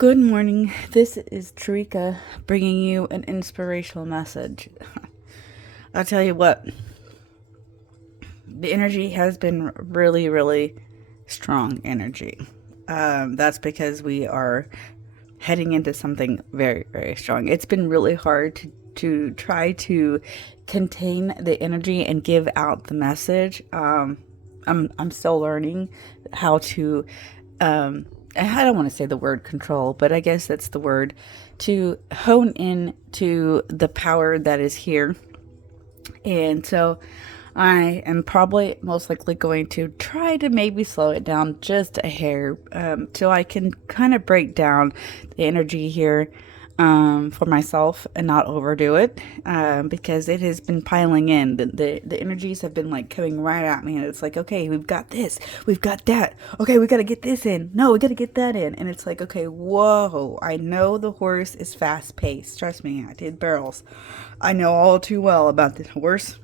Good morning. This is Tarika bringing you an inspirational message. I'll tell you what, the energy has been really, really strong energy. That's because we are heading into something very, very strong. It's been really hard to try to contain the energy and give out the message. I'm still learning how to I don't want to say the word control, but I guess that's the word, to hone in to the power that is here. And so I am probably most likely going to try to maybe slow it down just a hair, so I can kind of break down the energy here for myself and not overdo it, because it has been piling in. The energies have been like coming right at me, and it's like, okay, we've got this, we've got that. Okay, we got to get this in. No, we got to get that in. And it's like, okay, whoa, I know the horse is fast paced. Trust me, I did barrels. I know all too well about this horse.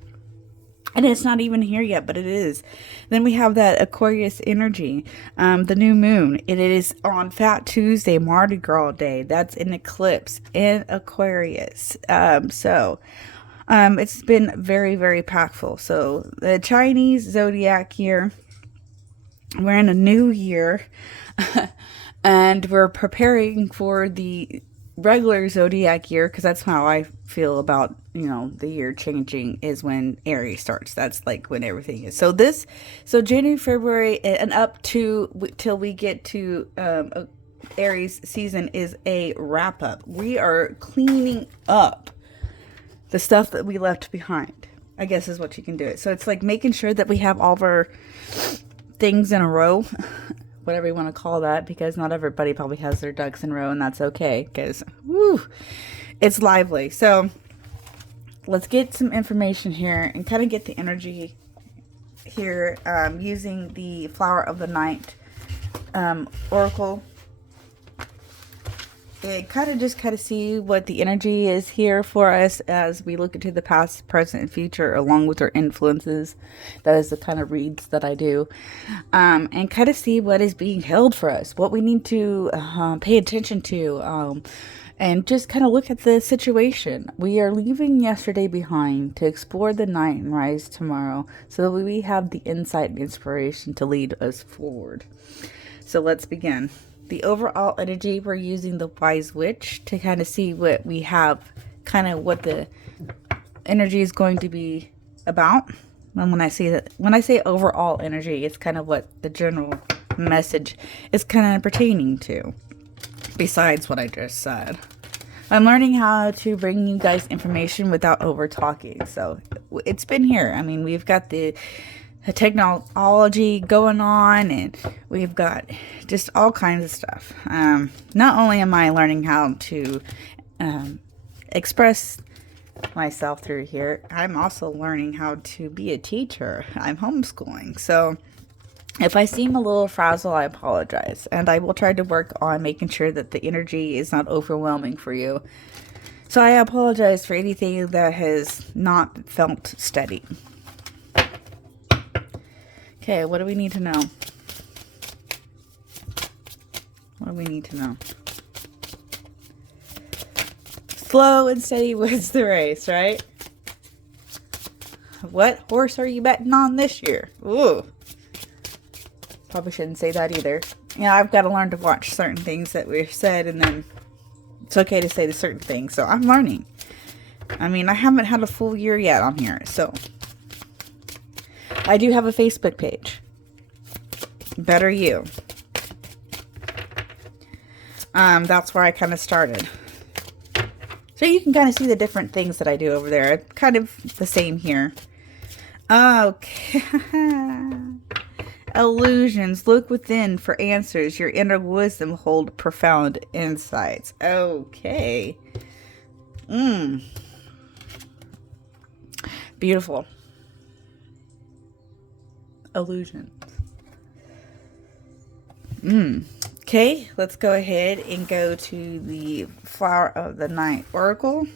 And it's not even here yet, but it is. Then we have that Aquarius energy, the new moon. It is on Fat Tuesday, Mardi Gras Day. That's an eclipse in Aquarius. It's been very, very impactful. So the Chinese zodiac year, we're in a new year, and we're preparing for the regular zodiac year, because that's how I feel about, the year changing is when Aries starts. That's like when everything is. So January, February, and up to till we get to Aries season is a wrap up. We are cleaning up the stuff that we left behind, I guess is what you can do it. So it's like making sure that we have all of our things in a row, whatever you want to call that, because not everybody probably has their ducks in a row, and that's okay, because it's lively. So let's get some information here and kind of get the energy here, using the Flower of the Night oracle. It kind of see what the energy is here for us as we look into the past, present, and future, along with our influences. That is the kind of reads that I do, and kind of see what is being held for us, what we need to pay attention to, and just kind of look at the situation. We are leaving yesterday behind to explore the night and rise tomorrow, so that we have the insight and inspiration to lead us forward. So let's begin. The overall energy, we're using the Wise Witch to kind of see what we have, kind of what the energy is going to be about. And when I say overall energy, it's kind of what the general message is kind of pertaining to, besides what I just said. I'm learning how to bring you guys information without over talking. So it's been here. I mean, we've got the technology going on, and we've got just all kinds of stuff. Not only am I learning how to express myself through here, I'm also learning how to be a teacher. I'm homeschooling. So if I seem a little frazzled, I apologize. And I will try to work on making sure that the energy is not overwhelming for you. So I apologize for anything that has not felt steady. Okay, what do we need to know? What do we need to know? Slow and steady wins the race, right? What horse are you betting on this year? Ooh. Probably shouldn't say that either. Yeah, I've got to learn to watch certain things that we've said, and then it's okay to say the certain things. So I'm learning. I mean, I haven't had a full year yet on here, so I do have a Facebook page. Better You. That's where I kind of started. So you can kind of see the different things that I do over there. Kind of the same here. Okay. Illusions. Look within for answers. Your inner wisdom hold profound insights. Okay. Beautiful. Illusions. Okay, let's go ahead and go to the Flower of the Night oracle.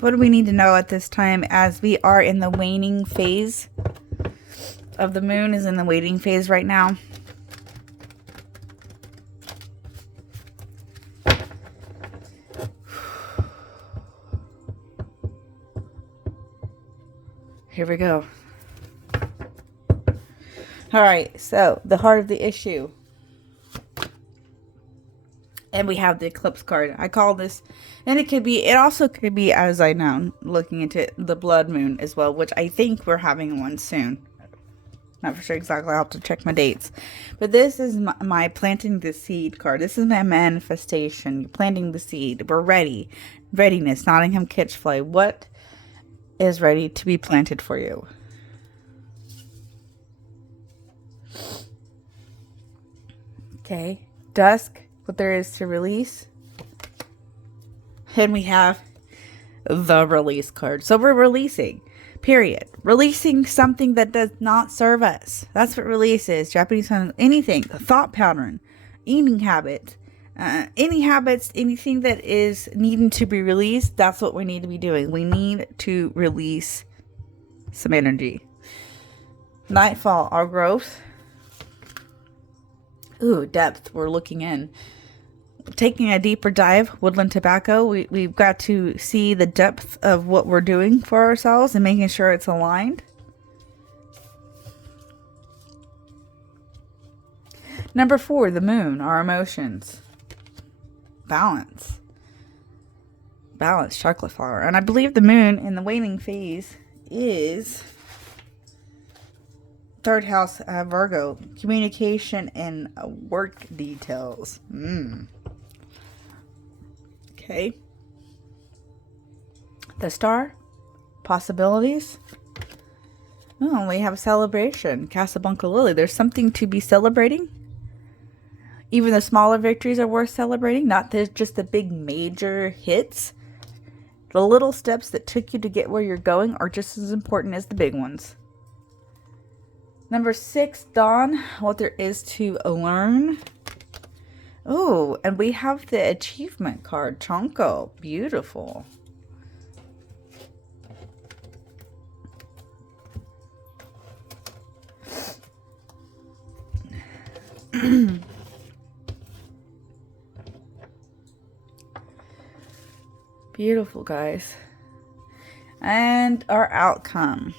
What do we need to know at this time as we are in the waning phase of the moon is in the waiting phase right now? Here we go. All right, so the heart of the issue. And we have the eclipse card. I call this, and it also could be, as I know, looking into the blood moon as well, which I think we're having one soon. Not for sure exactly. I'll have to check my dates. But this is my planting the seed card. This is my manifestation. Planting the seed. We're ready. Readiness. Nottingham Kitchfly. What is ready to be planted for you? Okay. Dusk. What there is to release. And we have the release card. So we're releasing. Period. Releasing something that does not serve us. That's what release is. Japanese, anything. A thought pattern. Eating habit. Any habits, anything that is needing to be released, that's what we need to be doing. We need to release some energy. Nightfall, our growth. Ooh, depth. We're looking in. Taking a deeper dive, Woodland Tobacco. We've got to see the depth of what we're doing for ourselves and making sure it's aligned. Number 4, the moon, our emotions. Balance. Balance, chocolate flower. And I believe the moon in the waning phase is 3rd house, Virgo. Communication and work details. Okay. The star. Possibilities. Oh, we have a celebration. Casablanca Lily. There's something to be celebrating. Even the smaller victories are worth celebrating. Not just the big major hits. The little steps that took you to get where you're going are just as important as the big ones. Number 6, Dawn. What there is to learn. Oh, and we have the achievement card. Chonko. Beautiful. Beautiful, guys. And our outcome.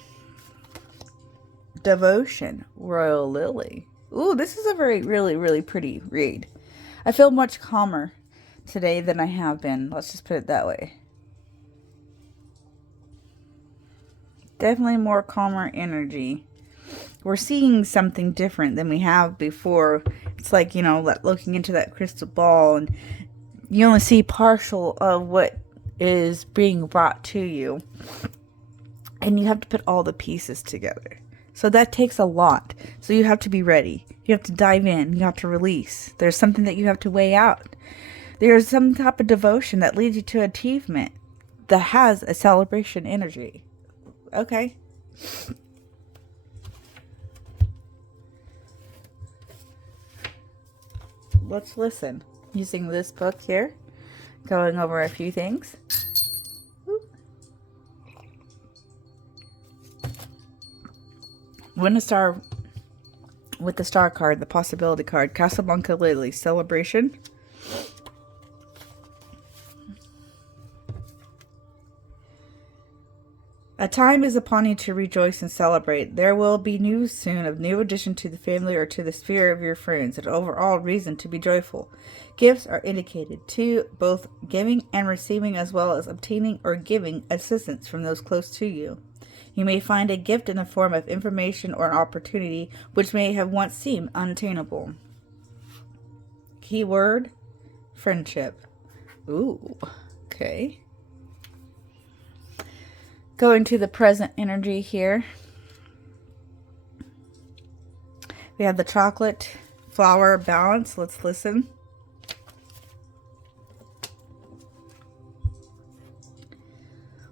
Devotion. Royal Lily. Ooh, this is a really pretty read. I feel much calmer today than I have been. Let's just put it that way. Definitely more calmer energy. We're seeing something different than we have before. It's like, you know, looking into that crystal ball and you only see partial of what is being brought to you. And you have to put all the pieces together. So that takes a lot. So you have to be ready. You have to dive in. You have to release. There's something that you have to weigh out. There's some type of devotion that leads you to achievement that has a celebration energy. Okay. Let's listen. Using this book here. Going over a few things. Win a star with the star card, the possibility card. Casablanca Lily, celebration. A time is upon you to rejoice and celebrate. There will be news soon of new addition to the family or to the sphere of your friends, an overall reason to be joyful. Gifts are indicated to both giving and receiving, as well as obtaining or giving assistance from those close to you. You may find a gift in the form of information or an opportunity which may have once seemed unattainable. Keyword, friendship. Ooh, okay. Go into the present energy here. We have the chocolate flower balance. Let's listen.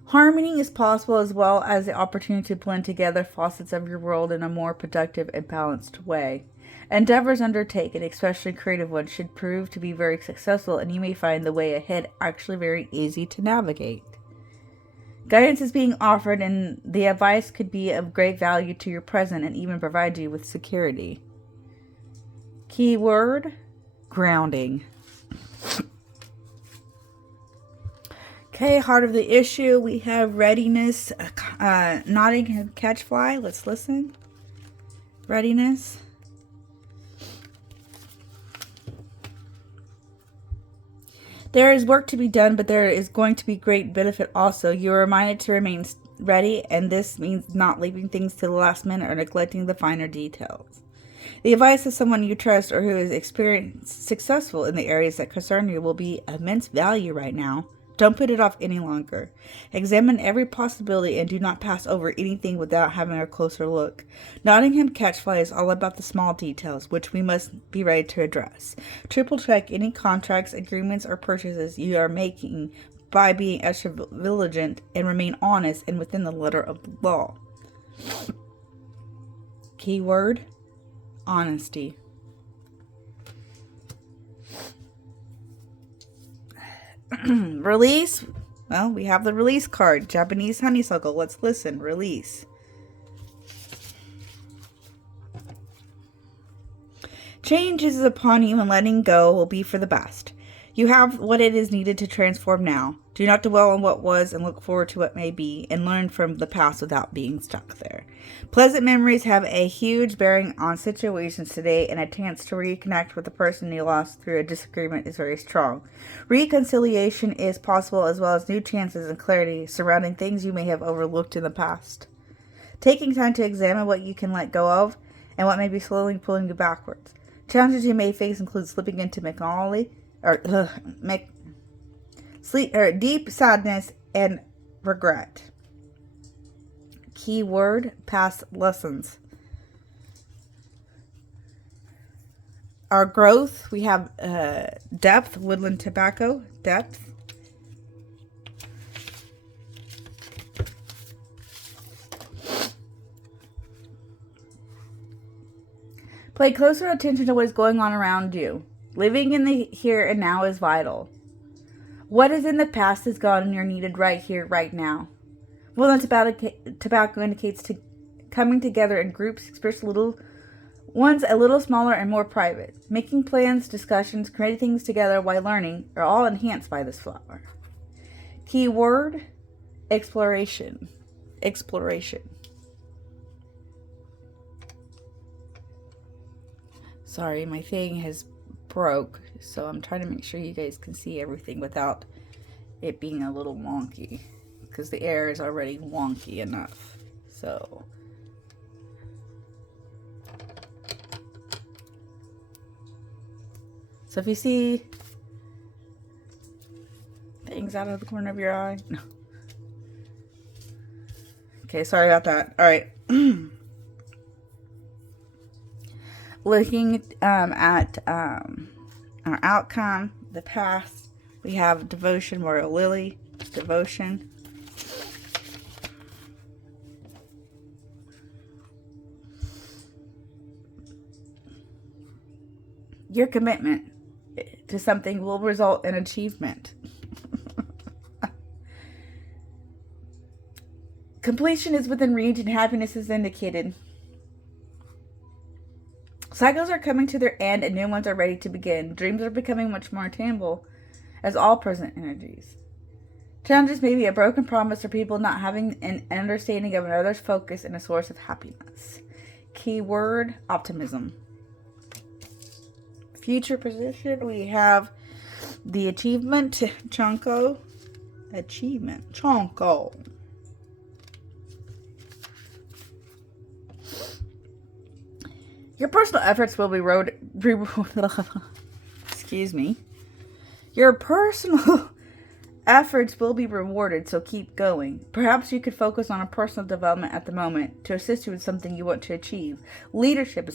Harmony is possible, as well as the opportunity to blend together facets of your world in a more productive and balanced way. Endeavors undertaken, especially creative ones, should prove to be very successful, and you may find the way ahead actually very easy to navigate. Guidance is being offered, and the advice could be of great value to your present and even provide you with security. Keyword, grounding. Okay, heart of the issue, we have readiness, Nottingham Catchfly. Let's listen. Readiness. There is work to be done, but there is going to be great benefit also. You are reminded to remain ready, and this means not leaving things to the last minute or neglecting the finer details. The advice of someone you trust or who is experienced successful in the areas that concern you will be of immense value right now. Don't put it off any longer. Examine every possibility and do not pass over anything without having a closer look. Nottingham Catchfly is all about the small details, which we must be ready to address. Triple check any contracts, agreements, or purchases you are making by being extra vigilant and remain honest and within the letter of the law. Keyword, honesty. Release. Well, we have the release card. Japanese honeysuckle. Let's listen. Release. Change is upon you, and letting go will be for the best. You have what it is needed to transform now. Do not dwell on what was and look forward to what may be, and learn from the past without being stuck there. Pleasant memories have a huge bearing on situations today, and a chance to reconnect with the person you lost through a disagreement is very strong. Reconciliation is possible, as well as new chances and clarity surrounding things you may have overlooked in the past. Taking time to examine what you can let go of and what may be slowly pulling you backwards. Challenges you may face include slipping into deep sadness and regret. Keyword, past lessons. Our growth, we have depth, woodland tobacco, depth. Pay closer attention to what is going on around you. Living in the here and now is vital. What is in the past is gone, and you're needed right here, right now. Woodland tobacco indicates coming together in groups, especially little ones a little smaller and more private. Making plans, discussions, creating things together while learning are all enhanced by this flower. Keyword, exploration. Exploration. Sorry, my thing has broke, so I'm trying to make sure you guys can see everything without it being a little wonky, because the air is already wonky enough. So if you see things out of the corner of your eye, no. Okay, sorry about that. All right. Looking at our outcome, the past, we have devotion, Royal Lily, devotion. Your commitment to something will result in achievement. Completion is within reach and happiness is indicated. Cycles are coming to their end and new ones are ready to begin. Dreams are becoming much more attainable as all present energies. Challenges may be a broken promise or people not having an understanding of another's focus and a source of happiness. Keyword, optimism. Future position, we have the achievement, Chonko. Achievement, Chonko. Your personal efforts will be excuse me. Your personal efforts will be rewarded, so keep going. Perhaps you could focus on a personal development at the moment to assist you with something you want to achieve. Leadership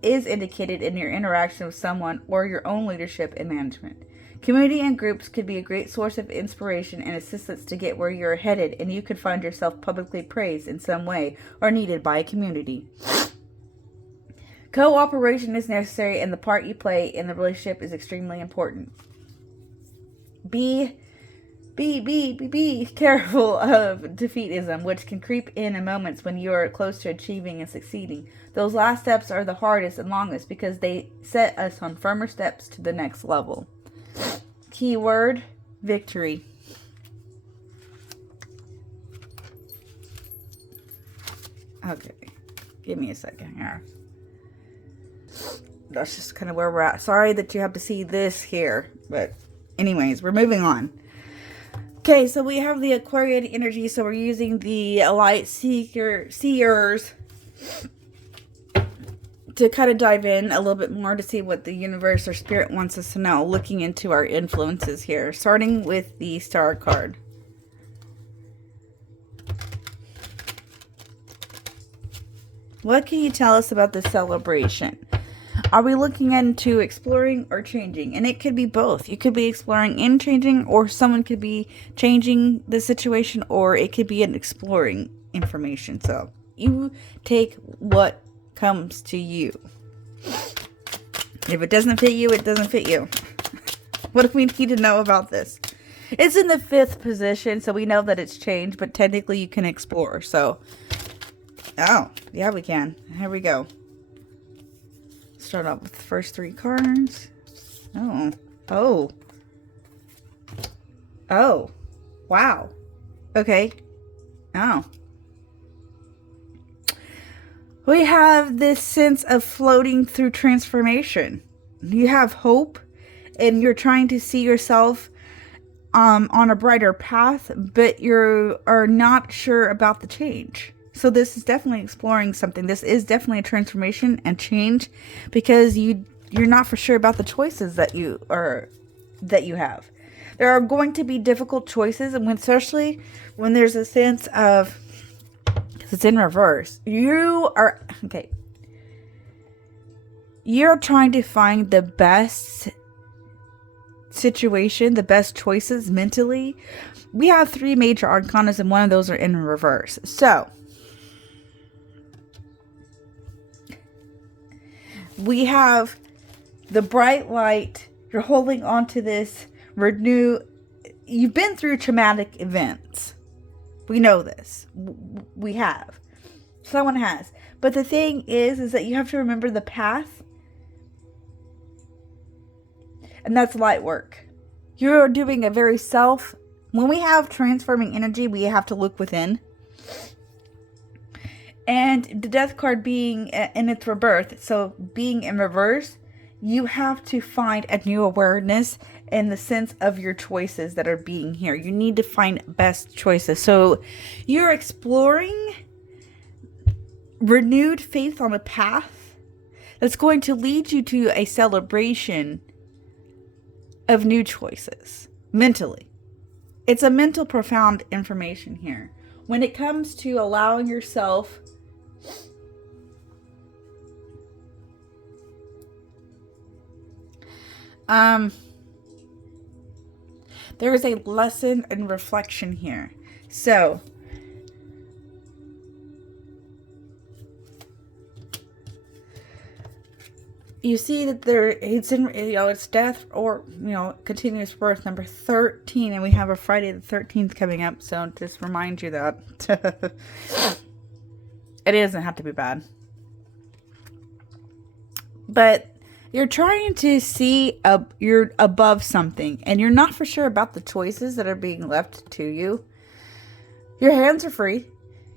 is indicated in your interaction with someone or your own leadership and management. Community and groups could be a great source of inspiration and assistance to get where you're headed, and you could find yourself publicly praised in some way or needed by a community. Cooperation is necessary, and the part you play in the relationship is extremely important. Be Be careful of defeatism, which can creep in moments when you are close to achieving and succeeding. Those last steps are the hardest and longest because they set us on firmer steps to the next level. Keyword, victory. Okay, give me a second here. That's just kind of where we're at. Sorry that you have to see this here, but anyways, we're moving on. Okay, so we have the Aquarian energy, so we're using the light seers to kind of dive in a little bit more to see what the universe or spirit wants us to know, looking into our influences here, starting with the Star card. What can you tell us about the celebration? Are we looking into exploring or changing? And it could be both. You could be exploring and changing, or someone could be changing the situation, or it could be an exploring information. So you take what comes to you. If it doesn't fit you, it doesn't fit you. What do we need to know about this? It's in the 5th position, so we know that it's changed, but technically you can explore. So, oh, yeah, we can. Here we go. Start off with the first 3 cards. Oh, wow. Okay. Oh. We have this sense of floating through transformation. You have hope and you're trying to see yourself on a brighter path, but you are not sure about the change. So this is definitely exploring something. This is definitely a transformation and change because you're not for sure about the choices that you have. There are going to be difficult choices, and especially when there's a sense of, because it's in reverse. You're trying to find the best situation, the best choices mentally. We have 3 major arcanas, and one of those are in reverse. So we have the bright light. You're holding on to this renew. You've been through traumatic events. We know this. We have. Someone has. But the thing is that you have to remember the path. And that's light work. You're doing a very when we have transforming energy, we have to look within. And the Death card being in its rebirth, so being in reverse, you have to find a new awareness in the sense of your choices that are being here. You need to find best choices. So you're exploring renewed faith on a path that's going to lead you to a celebration of new choices mentally. It's a mental profound information here. When it comes to allowing yourself there is a lesson and reflection here. So you see that it's in, it's death or, continuous birth number 13, and we have a Friday the 13th coming up. So just remind you that it doesn't have to be bad, but you're trying to see you're above something, and you're not for sure about the choices that are being left to you. Your hands are free.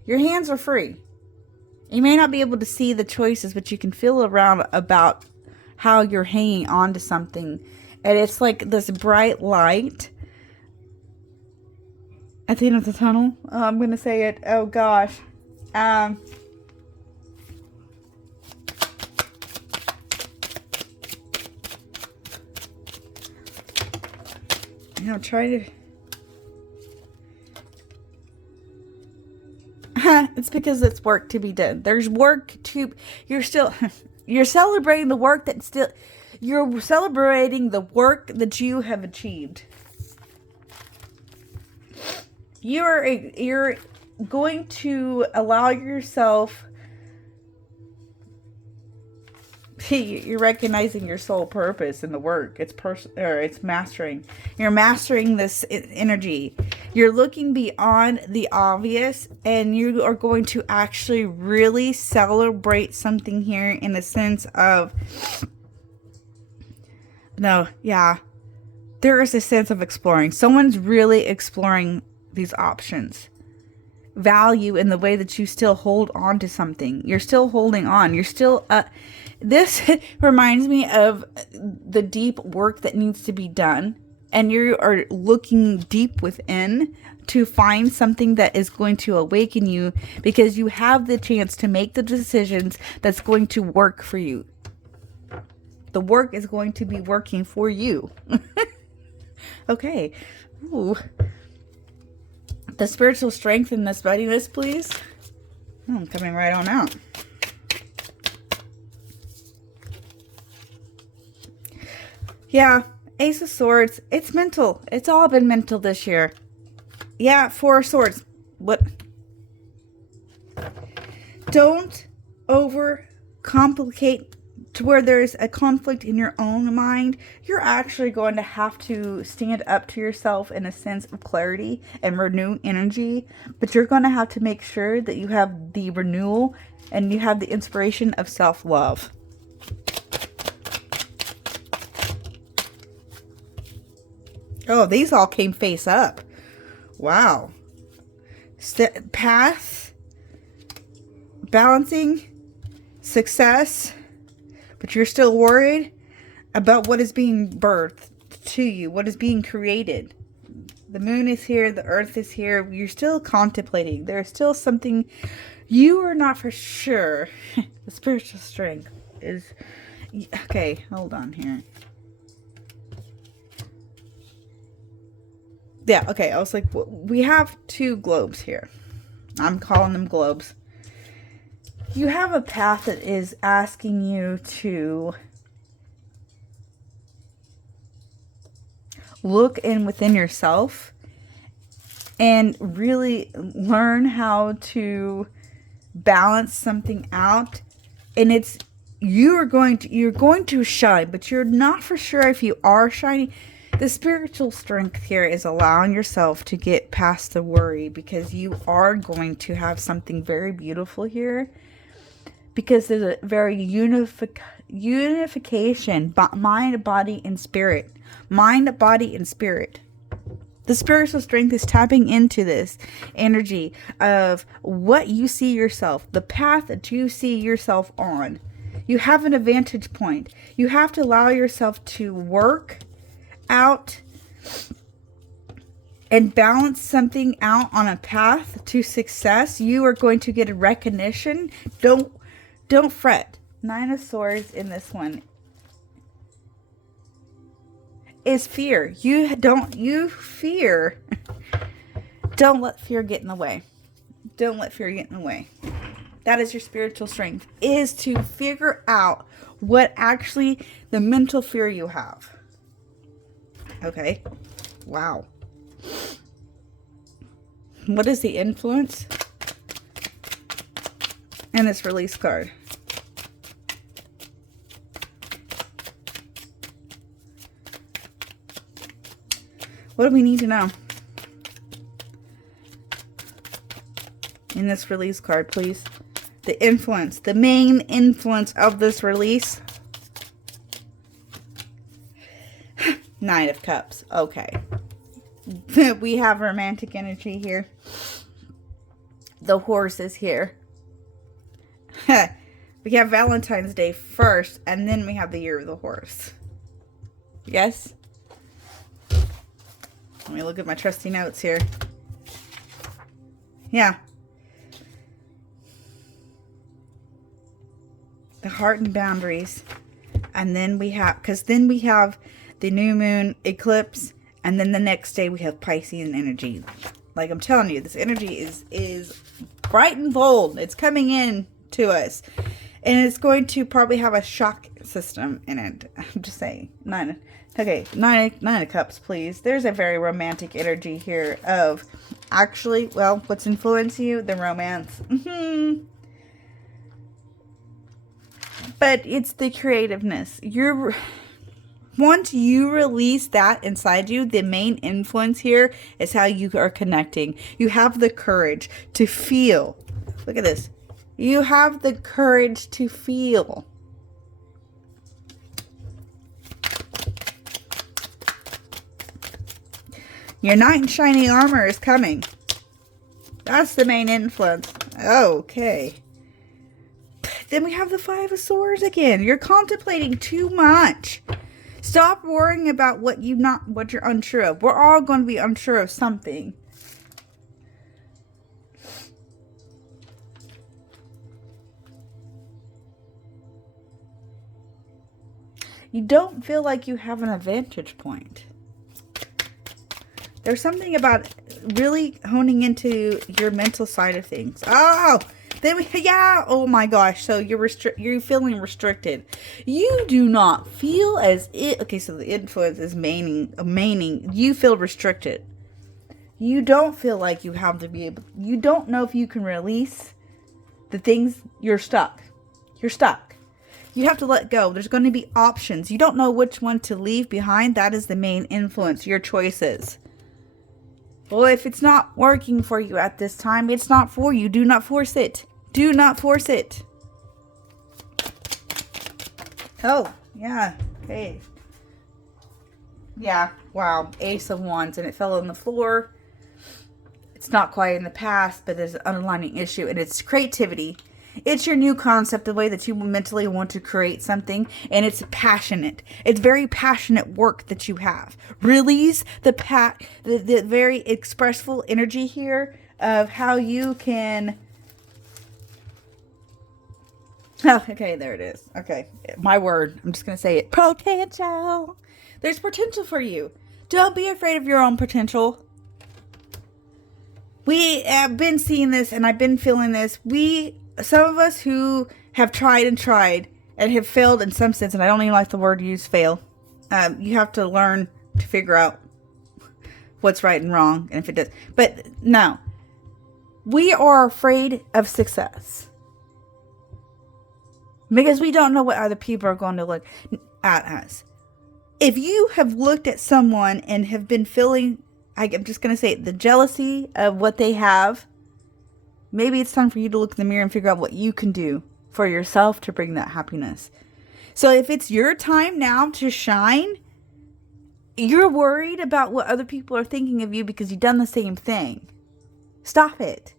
Your hands are free. You may not be able to see the choices, but you can feel around about how you're hanging on to something. And it's like this bright light at the end of the tunnel. I'm going to say it. Oh, gosh. Try to... It's because it's work to be done. There's work to... You're celebrating the work you're celebrating the work that you have achieved. You're going to allow yourself... You're recognizing your soul purpose in the work. It's mastering. You're mastering this energy. You're looking beyond the obvious, and you are going to actually really celebrate something here in the sense of, no, yeah, there is a sense of exploring. Someone's really exploring these options. Value in the way that you still hold on to something. You're still holding on. You're still this reminds me of the deep work that needs to be done, and you are looking deep within to find something that is going to awaken you, because you have the chance to make the decisions that's going to work for you. The work is going to be working for you. Okay. Ooh. The spiritual strength in this readiness, please. Oh, I'm coming right on out. Yeah, Ace of Swords. It's mental. It's all been mental this year. Yeah, Four of Swords. What? Don't overcomplicate to where there's a conflict in your own mind. You're actually going to have to stand up to yourself in a sense of clarity and renew energy. But you're going to have to make sure that you have the renewal and you have the inspiration of self-love. Oh, these all came face up. Wow. Path, balancing, success. But you're still worried about what is being birthed to you, what is being created. The moon is here, the earth is here. You're still contemplating. There's still something you are not for sure. The spiritual strength is... Okay, hold on here. Yeah, okay, I was like, we have two globes here. I'm calling them globes. You have a path that is asking you to look in within yourself and really learn how to balance something out. And it's, you're going to shine, but you're not for sure if you are shining. The spiritual strength here is allowing yourself to get past the worry, because you are going to have something very beautiful here. Because there's a very unification, mind, body, and spirit. Mind, body, and spirit. The spiritual strength is tapping into this energy of what you see yourself, the path that you see yourself on. You have an advantage point. You have to allow yourself to work out and balance something out on a path to success. You are going to get a recognition. Don't fret. Nine of Swords in this one is fear. You fear. Don't let fear get in the way. Don't let fear get in the way. That is your spiritual strength, is to figure out what actually the mental fear you have. Okay. Wow. What is the influence? And this release card. What do we need to know? In this release card, please. The influence. The main influence of this release. Nine of Cups. Okay. We have romantic energy here. The horse is here. We have Valentine's Day first, and then we have the Year of the Horse. Yes? Let me look at my trusty notes here. Yeah. The heart and boundaries. And then we have, because then we have the new moon eclipse, and then the next day we have Piscean energy. Like I'm telling you, this energy is bright and bold. It's coming in to us. And it's going to probably have a shock system in it. I'm just saying. Nine of Cups, please. There's a very romantic energy here of actually, well, what's influencing you? The romance. But it's the creativeness. Once you release that inside you, the main influence here is how you are connecting. You have the courage to feel. Look at this. You have the courage to feel. Your knight in shining armor is coming. That's the main influence. Okay. Then we have the Five of Swords again. You're contemplating too much. Stop worrying about what you're unsure of. We're all going to be unsure of something. You don't feel like you have an vantage point. There's something about really honing into your mental side of things. Oh, yeah. Oh my gosh. So you're feeling restricted. You do not feel as it. Okay, so the influence is maining. You feel restricted. You don't feel like you have to be able. You don't know if you can release the things. You're stuck. You're stuck. You have to let go. There's going to be options. You don't know which one to leave behind. That is the main influence. Your choices. Well, if it's not working for you at this time, it's not for you. Do not force it. Do not force it. Oh, yeah. Okay. Yeah, wow. Ace of Wands, and it fell on the floor. It's not quite in the past, but there's an underlying issue, and it's creativity. It's your new concept, the way that you mentally want to create something, and it's passionate. It's very passionate work that you have. Release the very expressful energy here of how you can. Oh, okay, there it is. Okay, my word. I'm just gonna say it. Potential. There's potential for you. Don't be afraid of your own potential. We have been seeing this, and I've been feeling this. Some of us who have tried and have failed in some sense, and I don't even like the word use fail. You have to learn to figure out what's right and wrong, and if it does. But no, we are afraid of success because we don't know what other people are going to look at us. If you have looked at someone and have been feeling, I'm just going to say it, the jealousy of what they have, maybe it's time for you to look in the mirror and figure out what you can do for yourself to bring that happiness. So if it's your time now to shine, you're worried about what other people are thinking of you because you've done the same thing. Stop it.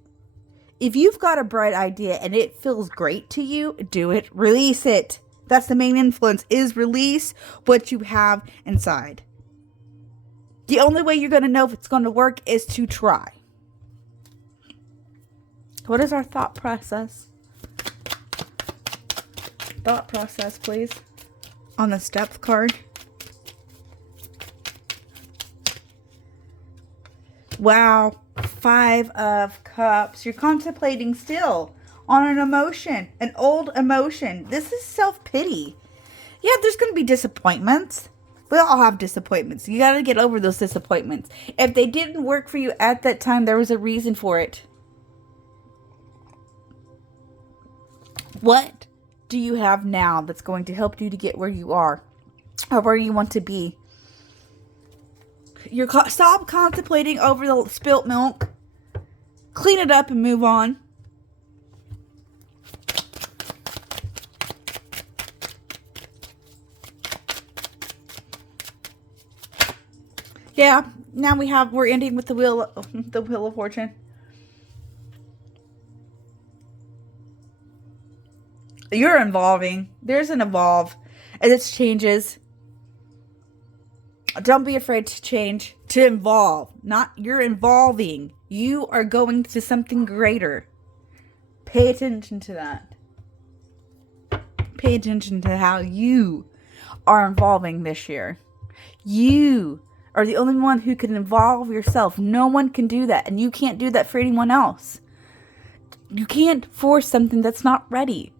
If you've got a bright idea and it feels great to you, do it. Release it. That's the main influence, is release what you have inside. The only way you're going to know if it's going to work is to try. What is our thought process? Thought process, please. On the Steps card. Wow. 5 of Cups. You're contemplating still on an emotion. An old emotion. This is self-pity. Yeah, there's going to be disappointments. We all have disappointments. You got to get over those disappointments. If they didn't work for you at that time, there was a reason for it. What do you have now that's going to help you to get where you are or where you want to be? Stop contemplating over the spilt milk. Clean it up and move on. Yeah, now we're ending with the Wheel of Fortune. You're evolving. There's an evolve. And it changes. Don't be afraid to change. To evolve. You're evolving. You are going to something greater. Pay attention to that. Pay attention to how you are evolving this year. You are the only one who can evolve yourself. No one can do that. And you can't do that for anyone else. You can't force something that's not ready.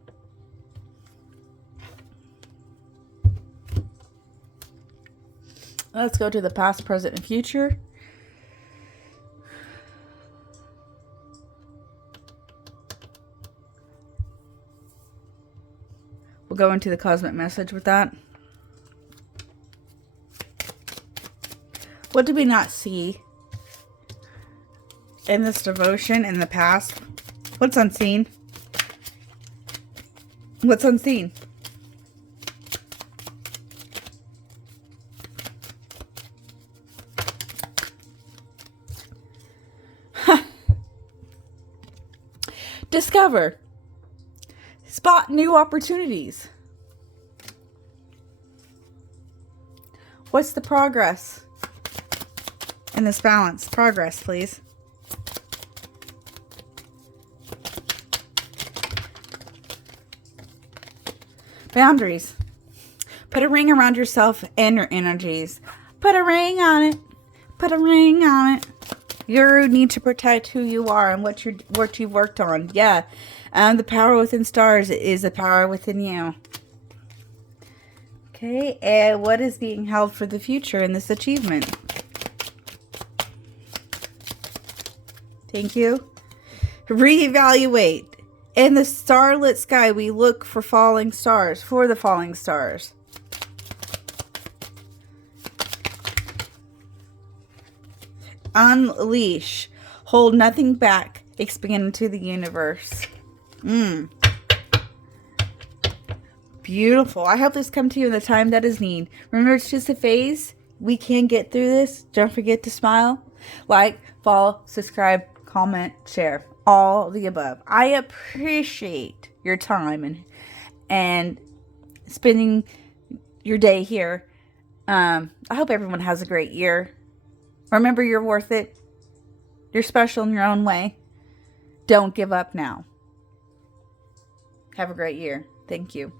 Let's go to the past, present, and future. We'll go into the cosmic message with that. What did we not see in this devotion in the past? What's unseen? What's unseen? Discover. Spot new opportunities. What's the progress in this balance? Progress, please. Boundaries. Put a ring around yourself and your energies. Put a ring on it. Put a ring on it. You need to protect who you are and what you've worked on. Yeah. The power within stars is the power within you. Okay. And what is being held for the future in this achievement? Thank you. Reevaluate. In the starlit sky, we look for falling stars, for the falling stars. Unleash. Hold nothing back. Expand into the universe. Beautiful. I hope this come to you in the time that is need. Remember, it's just a phase. We can get through this. Don't forget to smile. Like, follow, subscribe, comment, share. All the above. I appreciate your time and spending your day here. I hope everyone has a great year. Remember, you're worth it. You're special in your own way. Don't give up now. Have a great year. Thank you.